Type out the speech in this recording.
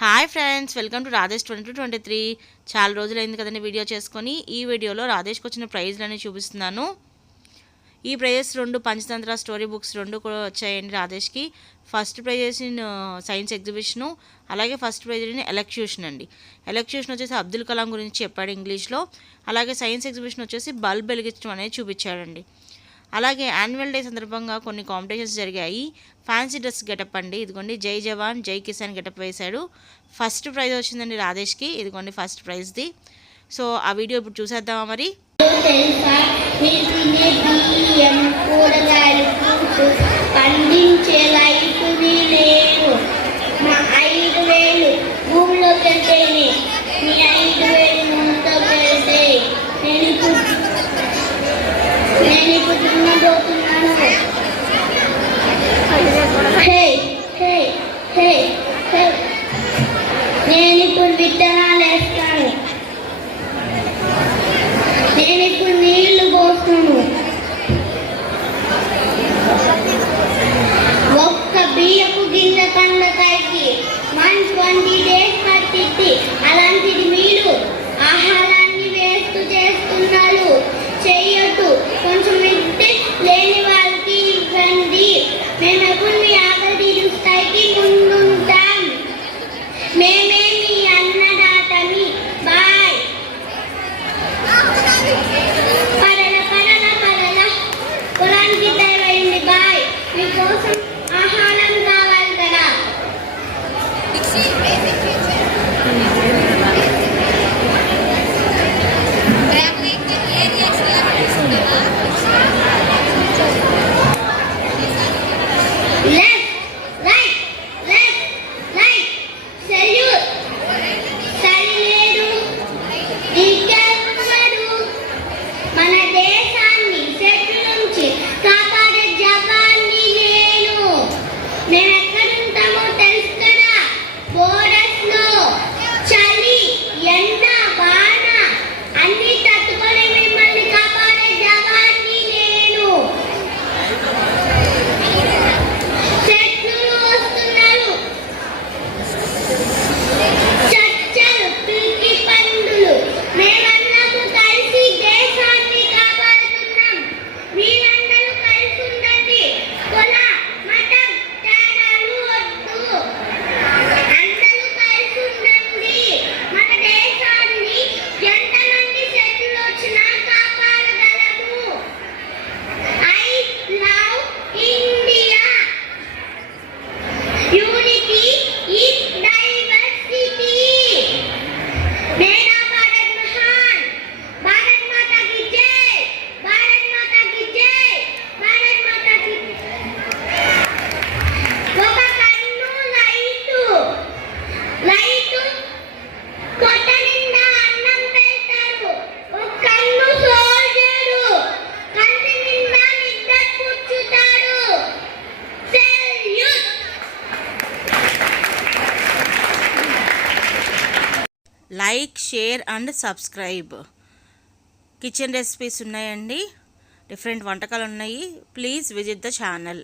Hi friends, welcome to Radhesh 2223. చాలా రోజులైంది కదండి వీడియో చేసుకొని. ఈ వీడియోలో రాధేష్కి వచ్చిన ప్రైజ్లని చూపిస్తున్నాను. ఈ ప్రైజెస్ రెండు పంచతంత్ర స్టోరీ బుక్స్ రెండు కూడా వచ్చాయండి రాధేష్కి. First prizes in science exhibition, అలాగే ఫస్ట్ ప్రైజ్ ఇన్ ఎలక్యూషన్ అండి. ఎలక్యూషన్ వచ్చేసి అబ్దుల్ కలాం గురించి చెప్పాడు ఇంగ్లీష్లో, అలాగే సైన్స్ ఎగ్జిబిషన్ వచ్చేసి బల్బ్ వెలిగించడం అనేది చూపించాడండి. అలాగే యాన్యువల్ డే సందర్భంగా కొన్ని కాంపిటీషన్స్ జరిగాయి. ఫ్యాన్సీ డ్రెస్ గెటప్ అండి, ఇదిగోండి జై జవాన్ జై కిసాన్ గెటప్ వేశాడు. ఫస్ట్ ప్రైజ్ వచ్చిందండి రాధేష్కి, ఇదిగోండి ఫస్ట్ ప్రైజ్ది. సో ఆ వీడియో ఇప్పుడు చూసేద్దామా మరి. నేను ఇప్పుడు విత్తనాలు వేస్తాను, నేను ఇప్పుడు నీళ్లు పోస్తాను. ఒక్క బియ్యపు గింజ కండకాయకి 120 days పట్టింది. అలాంటిది మీరు ఆహారాన్ని వేస్తూ చేస్తున్నారు. చెయ్యొద్దు, కొంచెం ఇస్తే లేని వాళ్ళకి ఇవ్వండి. మేము ఎప్పుడు మీ ఆకలి తీరుస్తాయికి ముందుంటాం. మేమే మీ అన్నదాతని. బాయ్. పరల పరల పరల పొలానికి తయారైంది. బాయ్. మీకోసం ఆహారం కావాలి కదా. Like, share and subscribe. Kitchen recipes ఉన్నాయండి, డిఫరెంట్ వంటకాలు ఉన్నాయి. Please visit the channel.